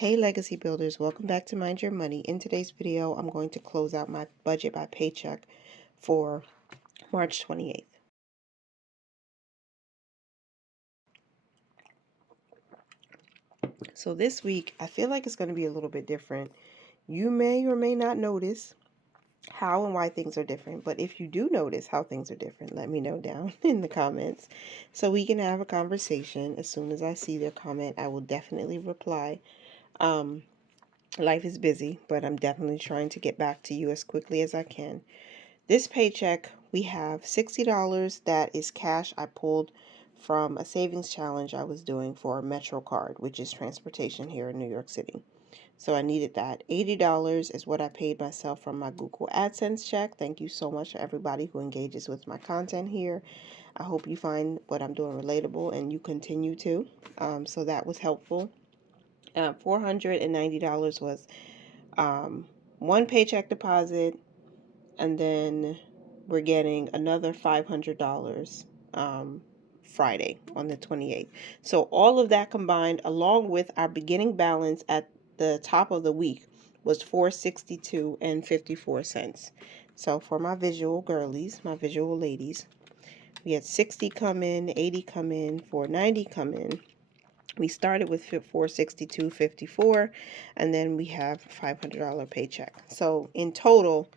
Hey Legacy Builders, welcome back to Mind Your Money. In today's video, I'm going to close out my budget by paycheck for March 28th. So this week, I feel like it's going to be a little bit different. You may or may not notice how and why things are different, but if you do notice how things are different, let me know down in the comments so we can have a conversation. As soon as I see their comment, I will definitely reply. Life is busy, but I'm definitely trying to get back to you as quickly as I can. This paycheck, we have $60 that is cash I pulled from a savings challenge I was doing for a Metro card, which is transportation here in New York City. So I needed that. $80 is what I paid myself from my Google AdSense check. Thank you so much to everybody who engages with my content here. I hope you find what I'm doing relatable and you continue to. So that was helpful. $490 was one paycheck deposit, and then we're getting another $500 Friday on the 28th. So all of that combined, along with our beginning balance at the top of the week, was $462 and 54 cents. So for my visual girlies, my visual ladies, we had 60 come in, 80 come in, 490 come in. We started with $462.54, and then we have $500 paycheck. So in total,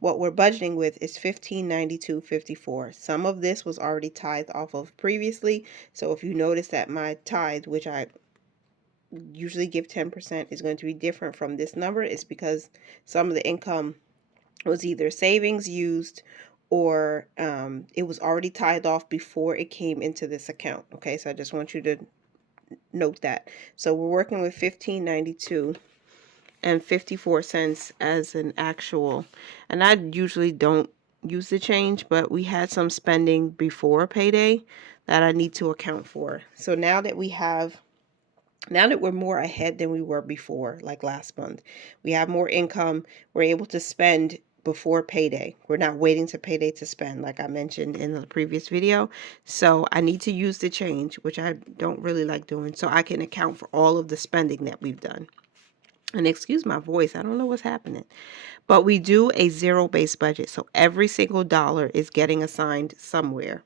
what we're budgeting with is $1592.54. Some of this was already tithed off of previously. So if you notice that my tithe, which I usually give 10%, is going to be different from this number, it's because some of the income was either savings used or it was already tithed off before it came into this account. Okay, so I just want you to note that. So we're working with $15.92 and 54 cents as an actual. And I usually don't use the change, but we had some spending before payday that I need to account for. So now that we're more ahead than we were before, like last month, we have more income, we're able to spend before payday. We're not waiting to payday to spend, like I mentioned in the previous video. So I need to use the change, which I don't really like doing, so I can account for all of the spending that we've done. And excuse my voice, I don't know what's happening. But we do a zero-based budget, so every single dollar is getting assigned somewhere.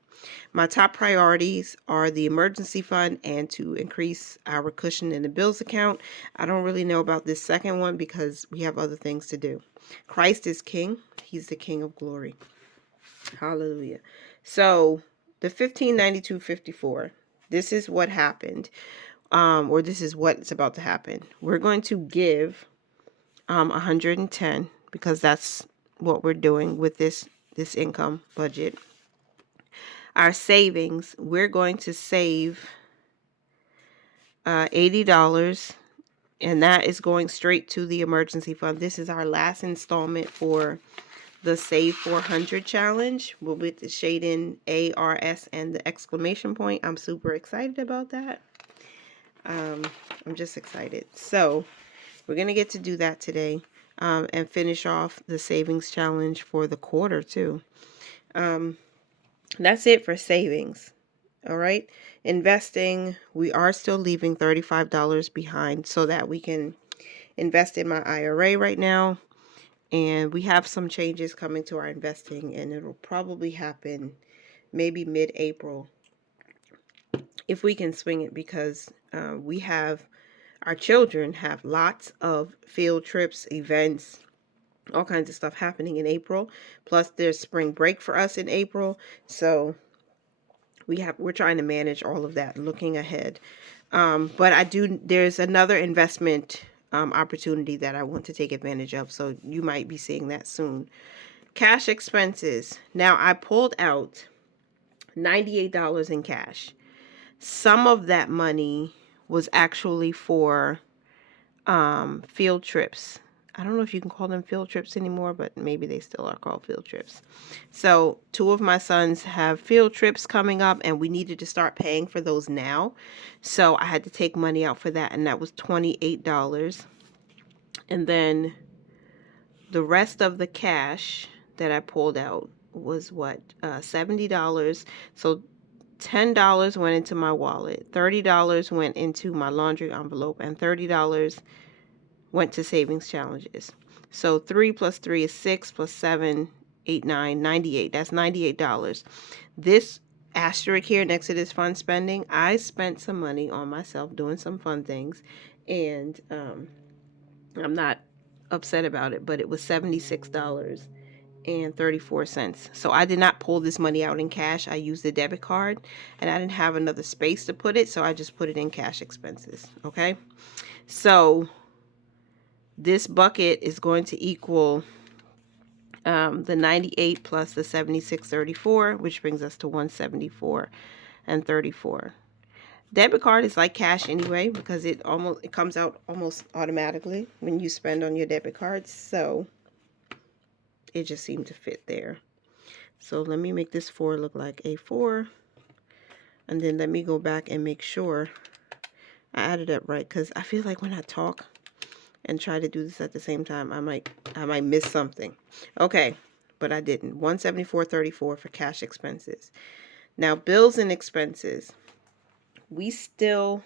My top priorities are the emergency fund and to increase our cushion in the bills account. I don't really know about this second one because we have other things to do. Christ is King. He's the King of glory. Hallelujah. So the 1592.54, this is what happened, or this is what's about to happen. We're going to give 110 because that's what we're doing with this income budget. Our savings, we're going to save $80, and that is going straight to the emergency fund. This is our last installment for the Save 400 challenge. We'll put the shade in ARS and the exclamation point. I'm super excited about that. I'm just excited. So we're going to get to do that today and finish off the savings challenge for the quarter too. That's it for savings. All right. Investing, we are still leaving $35 behind so that we can invest in my IRA right now. And we have some changes coming to our investing, and it'll probably happen maybe mid-April if we can swing it, because our children have lots of field trips, events, all kinds of stuff happening in April. Plus there's spring break for us in April. So we're trying to manage all of that, looking ahead. But there's another investment opportunity that I want to take advantage of. So you might be seeing that soon. Cash expenses. Now I pulled out $98 in cash. Some of that money was actually for field trips. I don't know if you can call them field trips anymore, but maybe they still are called field trips. So 2 of my sons have field trips coming up, and we needed to start paying for those now. So I had to take money out for that, and that was $28. And then the rest of the cash that I pulled out was $70. So $10 went into my wallet, $30 went into my laundry envelope, and $30 went to savings challenges. So 3 plus 3 is 6 plus 7, 8, 9, 98. That's $98. This asterisk here next to this fun spending, I spent some money on myself doing some fun things, and I'm not upset about it, but it was $76.34. So I did not pull this money out in cash. I used the debit card, and I didn't have another space to put it, so I just put it in cash expenses. Okay, so this bucket is going to equal the 98 plus the 76.34, which brings us to 174.34. Debit card is like cash anyway, because it comes out almost automatically when you spend on your debit card. So it just seemed to fit there. So let me make this 4 look like a 4, and then let me go back and make sure I added up right, because I feel like when I talk and try to do this at the same time, I might miss something. Okay, but I didn't. 174.34 for cash expenses. Now bills and expenses, we still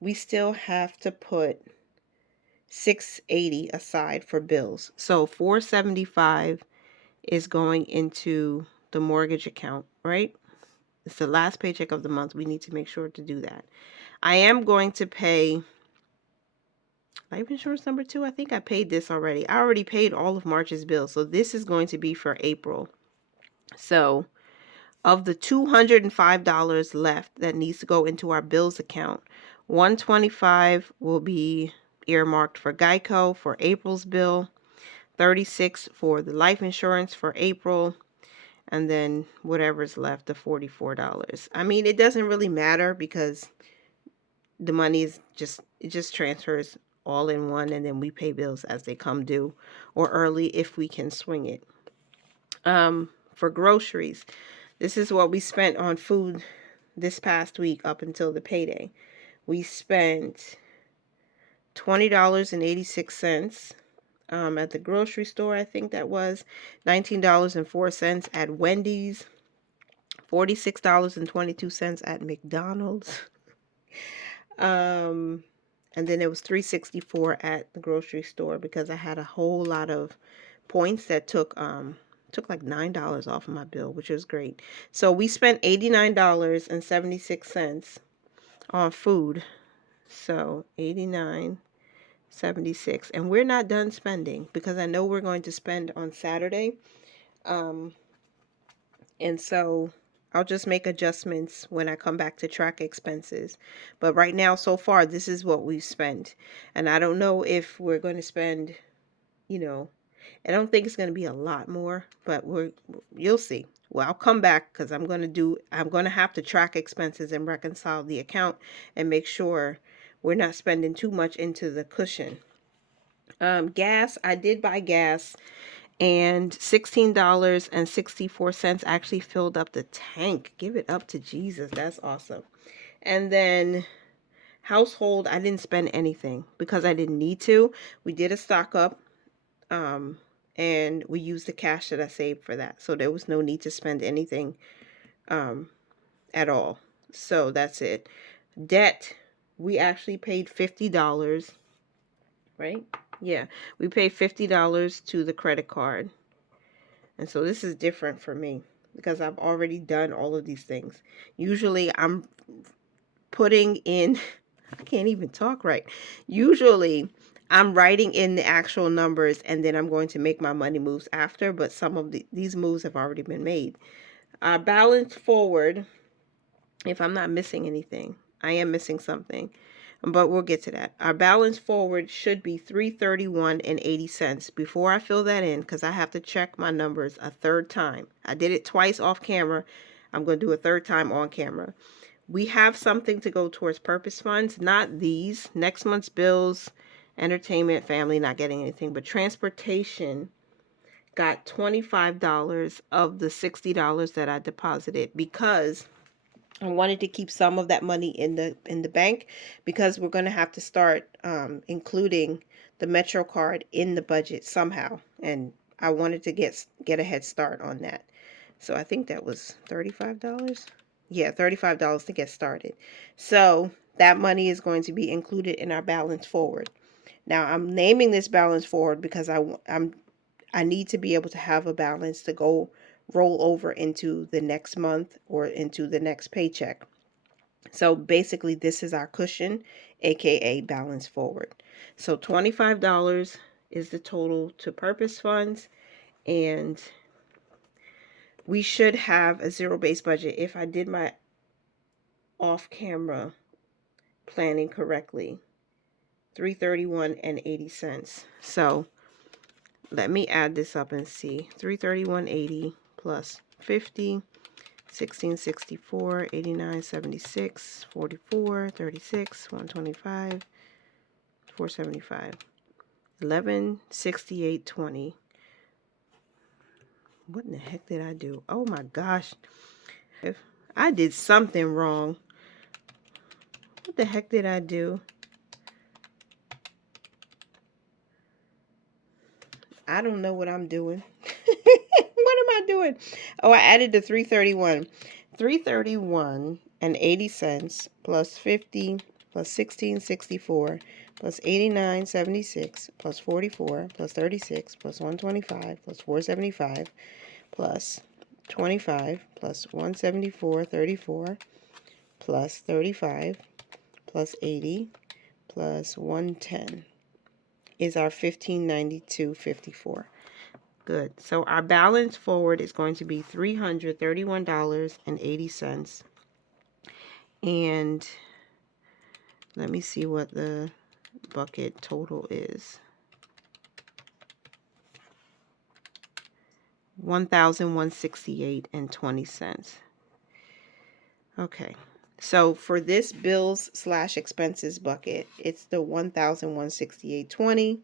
have to put $680 aside for bills. So $475 is going into the mortgage account, right? It's the last paycheck of the month. We need to make sure to do that. I am going to pay life insurance number 2. I think I paid this already. I already paid all of March's bills. So this is going to be for April. So of the $205 left that needs to go into our bills account, $125 will be earmarked for Geico for April's bill, $36 for the life insurance for April, and then whatever's left, the $44. I mean, it doesn't really matter because the money is it just transfers all in one, and then we pay bills as they come due or early if we can swing it. For groceries, this is what we spent on food this past week up until the payday. We spent $20.86 at the grocery store. I think that was $19.04 at Wendy's, $46.22 at McDonald's. And then it was $3.64 at the grocery store because I had a whole lot of points that took like $9 off of my bill, which was great. So we spent $89.76 on food. So $89.76, and we're not done spending because I know we're going to spend on Saturday. And so I'll just make adjustments when I come back to track expenses. But right now, so far, this is what we've spent. And I don't know if we're going to spend, I don't think it's going to be a lot more, but you'll see. Well, I'll come back because I'm going to have to track expenses and reconcile the account and make sure we're not spending too much into the cushion. Gas, I did buy gas, and $16.64 actually filled up the tank. Give it up to Jesus. That's awesome. And then household, I didn't spend anything because I didn't need to. We did a stock up, and we used the cash that I saved for that. So there was no need to spend anything at all. So that's it. Debt, we actually paid $50, right? Yeah, we paid $50 to the credit card. And so this is different for me because I've already done all of these things. Usually I'm putting in, I can't even talk right. Usually I'm writing in the actual numbers and then I'm going to make my money moves after, but some of these moves have already been made. Balance forward, if I'm not missing anything, I am missing something, but we'll get to that. Our balance forward should be $331.80. Before I fill that in, because I have to check my numbers a third time. I did it twice off camera. I'm going to do a third time on camera. We have something to go towards purpose funds, not these. Next month's bills, entertainment, family, not getting anything, but transportation got $25 of the $60 that I deposited because I wanted to keep some of that money in the bank because we're going to have to start including the Metro card in the budget somehow, and I wanted to get a head start on that. So I think that was $35. Yeah, $35 to get started. So that money is going to be included in our balance forward. Now I'm naming this balance forward because I need to be able to have a balance to go roll over into the next month or into the next paycheck. So basically this is our cushion, aka balance forward. So $25 is the total to purpose funds, and we should have a zero base budget if I did my off camera planning correctly. 331 and 80 cents. So let me add this up and see. 331.80 plus 50, 1664, 89, 76, 44, 36, 125, 475, 1168.20. What in the heck did I do? Oh my gosh. If I did something wrong. What the heck did I do? I don't know what I'm doing. What am I doing? Oh, I added the 331. 331 and 80 cents plus 50 plus 1664 plus 89.76 plus 44 plus 36 plus 125 plus 475 plus 25 plus 174.34 plus 35 plus 80 plus 110 is our 1592.54. Good. So our balance forward is going to be $331.80. And let me see what the bucket total is. $1,168.20. Okay. So for this bills / expenses bucket, it's the $1,168.20.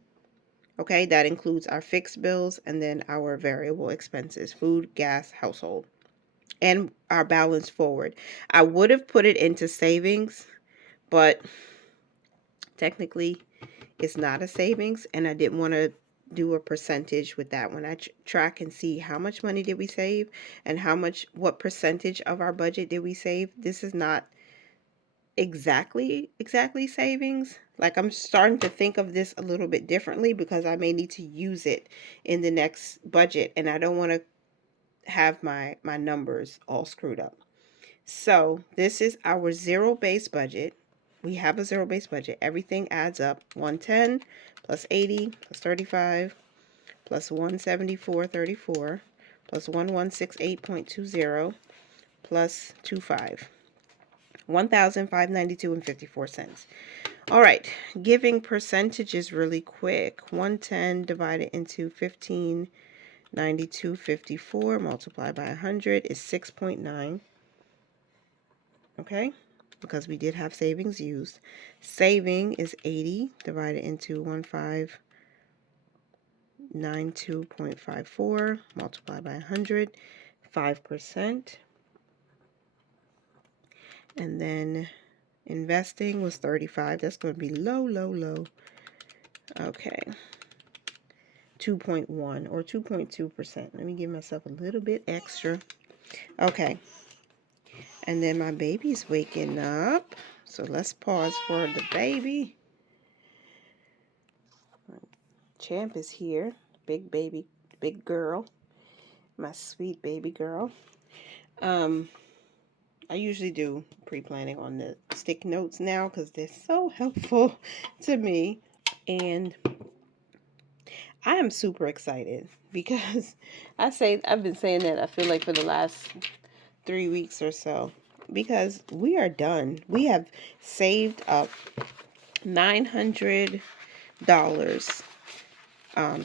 Okay, that includes our fixed bills and then our variable expenses, food, gas, household, and our balance forward. I would have put it into savings, but technically it's not a savings, and I didn't want to do a percentage with that one. I track and see how much money did we save and what percentage of our budget did we save. This is not exactly savings. Like, I'm starting to think of this a little bit differently because I may need to use it in the next budget, and I don't want to have my numbers all screwed up. So this is our zero base budget. We have a zero base budget. Everything adds up. 110 plus 80 plus 35 plus 174.34 plus 1168.20 plus 25. $1,592.54. All right, giving percentages really quick. 110 divided into 1592.54 multiplied by 100 is 6.9. Okay, because we did have savings used. Saving is 80 divided into 1592.54 multiplied by 100, 5%. And then investing was 35. That's going to be low. Okay. 2.1 or 2.2%. Let me give myself a little bit extra. Okay. And then my baby's waking up. So let's pause for the baby. Champ is here. Big baby, big girl. My sweet baby girl. I usually do pre-planning on the stick notes now because they're so helpful to me. And I am super excited because I've been saying that I feel like for the last 3 weeks or so, because we are done. We have saved up $900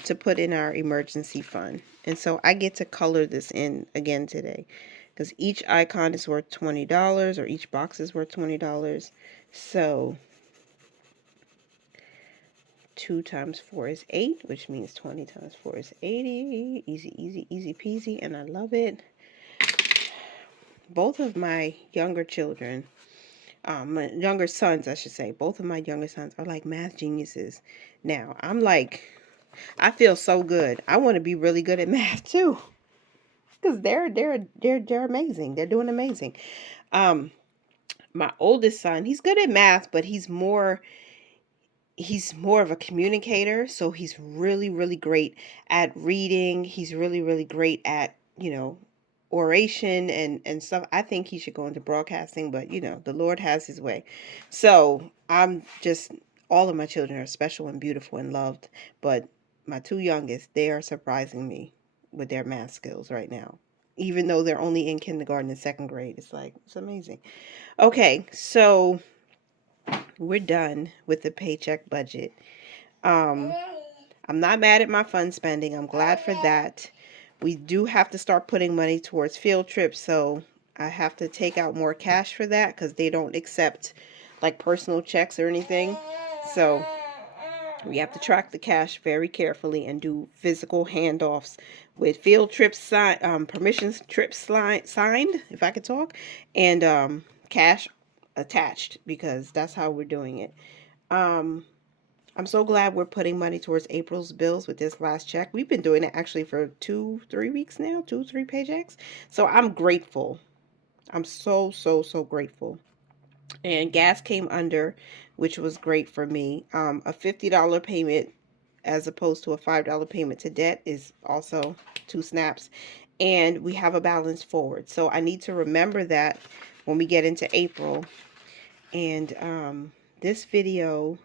to put in our emergency fund. And so I get to color this in again today because each icon is worth $20 or each box is worth $20. So 2 times 4 is 8, which means 20 times 4 is 80. Easy peasy, and I love it. Both of my younger children, my younger sons, I should say, both of my younger sons are like math geniuses. Now, I'm like, I feel so good. I want to be really good at math too, because they're amazing. They're doing amazing. My oldest son, he's good at math, but he's more he's more of a communicator, so he's really, really great at reading. He's really, really great at, oration and stuff. I think he should go into broadcasting, but the Lord has his way. So I'm just, all of my children are special and beautiful and loved, but my two youngest, they are surprising me with their math skills right now. Even though they're only in kindergarten and second grade, it's amazing. Okay, so we're done with the paycheck budget. Um, I'm not mad at my fund spending. I'm glad for that. We do have to start putting money towards field trips, so I have to take out more cash for that because they don't accept like personal checks or anything. So we have to track the cash very carefully and do physical handoffs with field trips signed, permission trips signed, if I could talk, and cash attached because that's how we're doing it. Um, I'm so glad we're putting money towards April's bills with this last check. We've been doing it actually for 2, 3 weeks now, 2, 3 paychecks. So I'm grateful. I'm so, so, so grateful. And gas came under, which was great for me. A $50 payment as opposed to a $5 payment to debt is also 2 snaps. And we have a balance forward. So I need to remember that when we get into April. And this video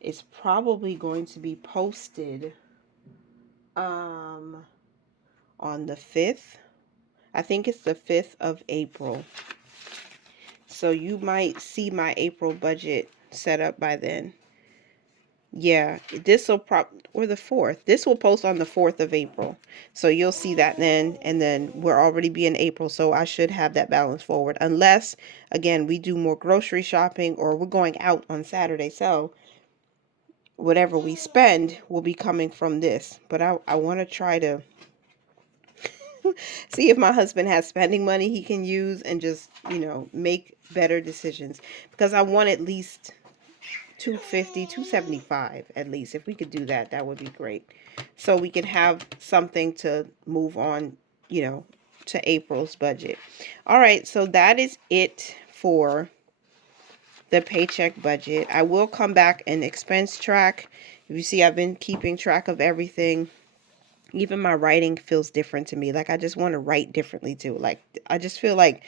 is probably going to be posted on the 5th. I think it's the 5th of April. So you might see my April budget set up by then. Yeah, this will or the 4th. This will post on the 4th of April. So you'll see that then, and then we're already be in April, so I should have that balance forward. Unless, again, we do more grocery shopping or we're going out on Saturday. So whatever we spend will be coming from this. But I want to try to see if my husband has spending money he can use and just, make better decisions. Because I want at least 250, 275 at least. If we could do that, that would be great. So we can have something to move on, to April's budget. All right, so that is it for the paycheck budget. I will come back and expense track. If you see, I've been keeping track of everything. Even my writing feels different to me. Like I just want to write differently too. Like I just feel like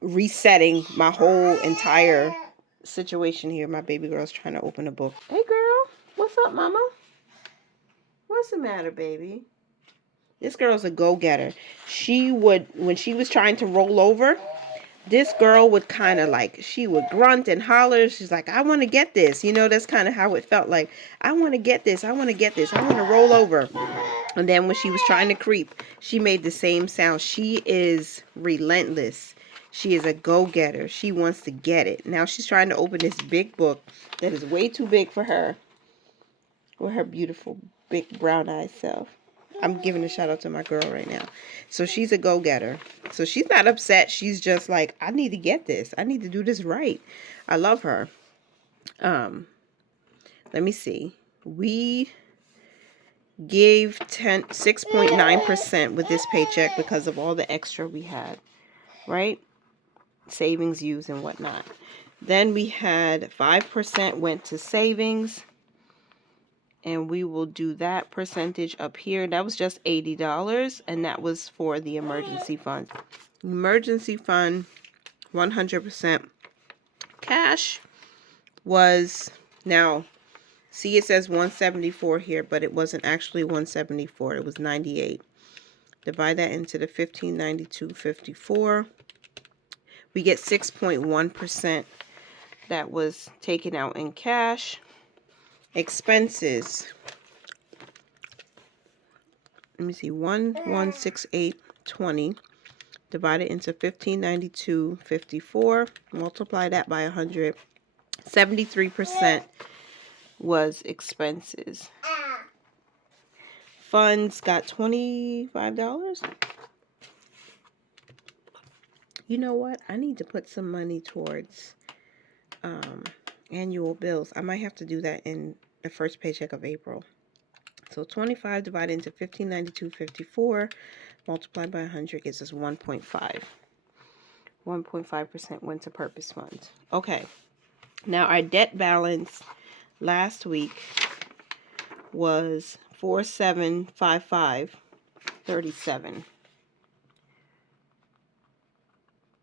resetting my whole entire situation here. My baby girl's trying to open a book. Hey girl, what's up, mama? What's the matter, baby? This girl's a go-getter. She would, when she was trying to roll over, this girl would kind of like, she would grunt and holler. She's like, I want to get this. That's kind of how it felt like. I want to get this. I want to get this. I want to roll over. And then when she was trying to creep, she made the same sound. She is relentless. She is a go-getter. She wants to get it. Now she's trying to open this big book that is way too big for her. With her beautiful, big, brown-eyed self. I'm giving a shout out to my girl right now. So she's a go-getter. So she's not upset. She's just like, I need to get this. I need to do this right. I love her. Let me see. We gave 6.9% with this paycheck because of all the extra we had, right? Savings used and whatnot. Then we had 5% went to savings. And we will do that percentage up here. That was just $80, and that was for the emergency fund. Emergency fund, 100% cash was, now, see it says 174 here, but it wasn't actually 174. It was 98. Divide that into the 1592.54. We get 6.1% that was taken out in cash. Expenses. Let me see, 1168.20 divided into 1592.54. Multiply that by 100. 73% was expenses. Funds got $25. You know what? I need to put some money towards annual bills. I might have to do that in the first paycheck of April. So 25 divided into 1592.54 multiplied by 100 gives us 1.5. 1.5% went to purpose funds. Okay. Now our debt balance last week was 4755.37.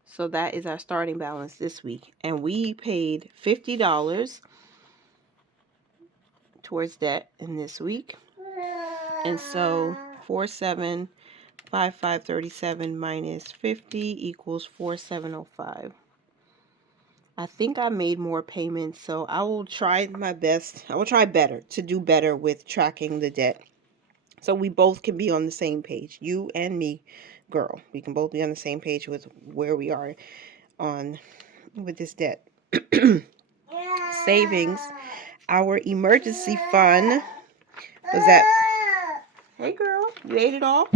So that is our starting balance this week. And we paid $50 towards debt in this week. And so 4755.37 minus 50 equals 4705. I think I made more payments, so I will try my best. I will try to do better with tracking the debt. So we both can be on the same page. You and me, girl. We can both be on the same page with where we are with this debt. Savings. Our emergency fund was at... Hey, girl. You ate it all?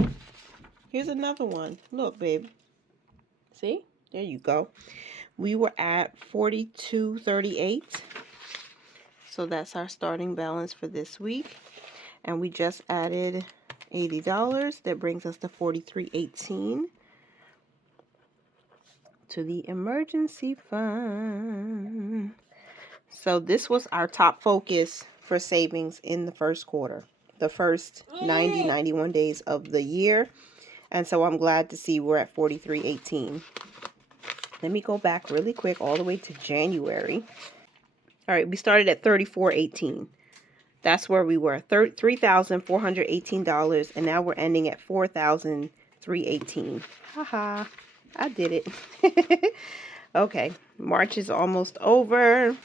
Here's another one. Look, babe. See? There you go. We were at 42.38. So that's our starting balance for this week. And we just added $80. That brings us to 43.18 to the emergency fund. So this was our top focus for savings in the first quarter, the first 91 days of the year. And so I'm glad to see we're at 43.18. Let me go back really quick all the way to January. All right, we started at 34.18. That's where we were, $3,418, and now we're ending at $4,318. Haha, I did it. Okay, March is almost over.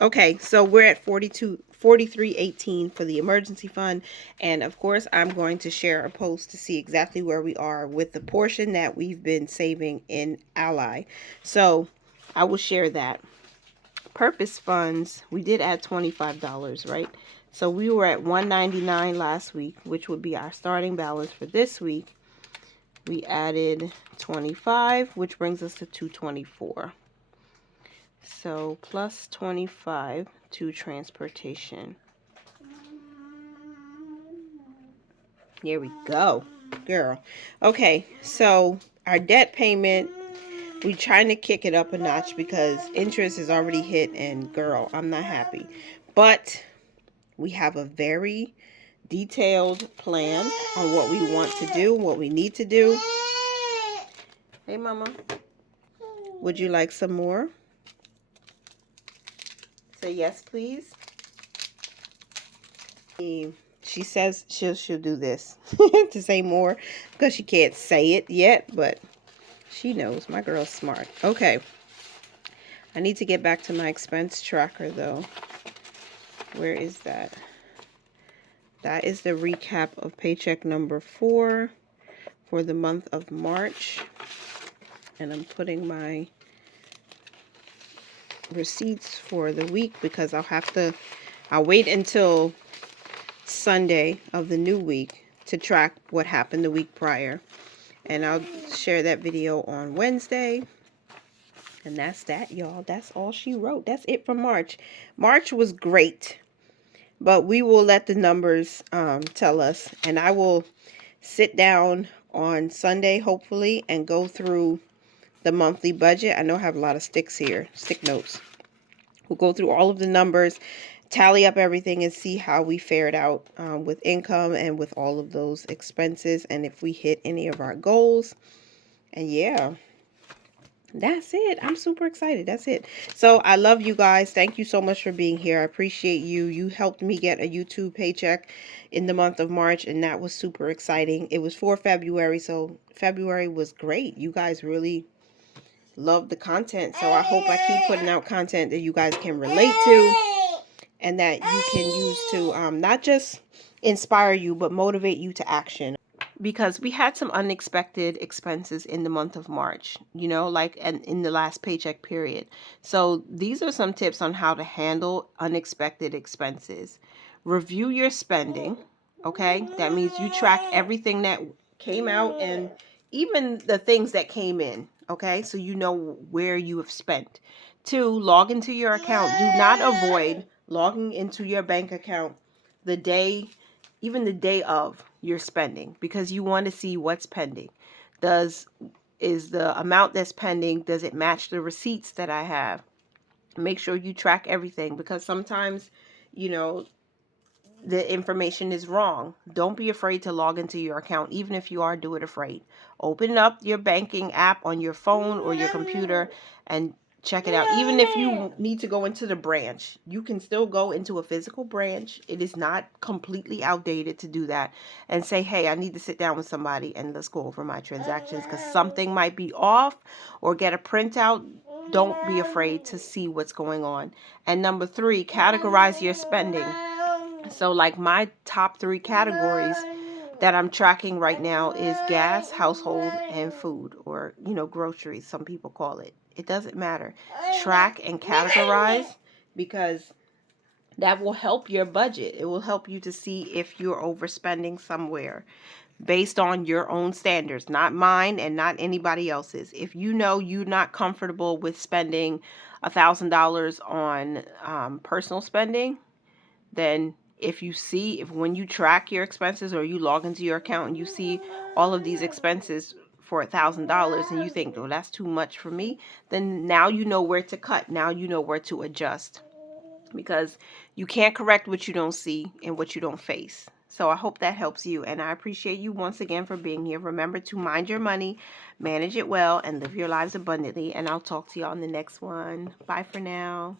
Okay, so we're at 43.18 for the emergency fund, and of course, I'm going to share a post to see exactly where we are with the portion that we've been saving in Ally. So I will share that. Purpose funds, we did add $25, right? So we were at $199 last week, which would be our starting balance for this week. We added 25, which brings us to 224. So plus 25 to transportation. Here we go, girl. Okay, so our debt payment, we're trying to kick it up a notch because interest is already hit, and girl, I'm not happy. But we have a very detailed plan on what we want to do, what we need to do. Hey, Mama. Would you like some more? Say yes, please. She says she'll do this to say more because she can't say it yet, but she knows. My girl's smart. Okay. I need to get back to my expense tracker, though. Where is that? That is the recap of paycheck number 4 for the month of March. And I'm putting my receipts for the week because I'll wait until Sunday of the new week to track what happened the week prior. And I'll share that video on Wednesday. And that's that, y'all. That's all she wrote. That's it for March. March was great. But we will let the numbers tell us. And I will sit down on Sunday, hopefully, and go through the monthly budget. I know I have a lot of sticks here, stick notes. We'll go through all of the numbers, tally up everything, and see how we fared out with income and with all of those expenses, and if we hit any of our goals. And yeah, that's it. I'm super excited. That's it. So I love you guys. Thank you so much for being here. I appreciate you. You helped me get a YouTube paycheck in the month of March, and that was super exciting. It was for February, so February was great. You guys really love the content, so I hope I keep putting out content that you guys can relate to and that you can use to not just inspire you but motivate you to action, because we had some unexpected expenses in the month of March, you know, like and in the last paycheck period. So these are some tips on how to handle unexpected expenses. Review your spending. Okay, that means you track everything that came out and even the things that came in. Okay, so you know where you have spent. 2, log into your account. Do not avoid logging into your bank account the day, even the day of your spending, because you want to see what's pending. Is the amount that's pending, does it match the receipts that I have? Make sure you track everything, because sometimes, you know, the information is wrong. Don't be afraid to log into your account, even if you are do it afraid. Open up your banking app on your phone or your computer and check it out. Even if you need to go into the branch, you can still go into a physical branch. It is not completely outdated to do that and say, hey, I need to sit down with somebody and let's go over my transactions, because something might be off, or get a printout. Don't be afraid to see what's going on. And number 3, categorize your spending. So like my top 3 categories that I'm tracking right now is gas, household, and food, or, you know, groceries, some people call it. It doesn't matter. Track and categorize, because that will help your budget. It will help you to see if you're overspending somewhere based on your own standards, not mine and not anybody else's. If you know you're not comfortable with spending $1,000 on personal spending, then if when you track your expenses or you log into your account and you see all of these expenses for $1,000 and you think, oh, that's too much for me, then now you know where to cut. Now you know where to adjust, because you can't correct what you don't see and what you don't face. So I hope that helps you, and I appreciate you once again for being here. Remember to mind your money, manage it well, and live your lives abundantly, and I'll talk to you on the next one. Bye for now.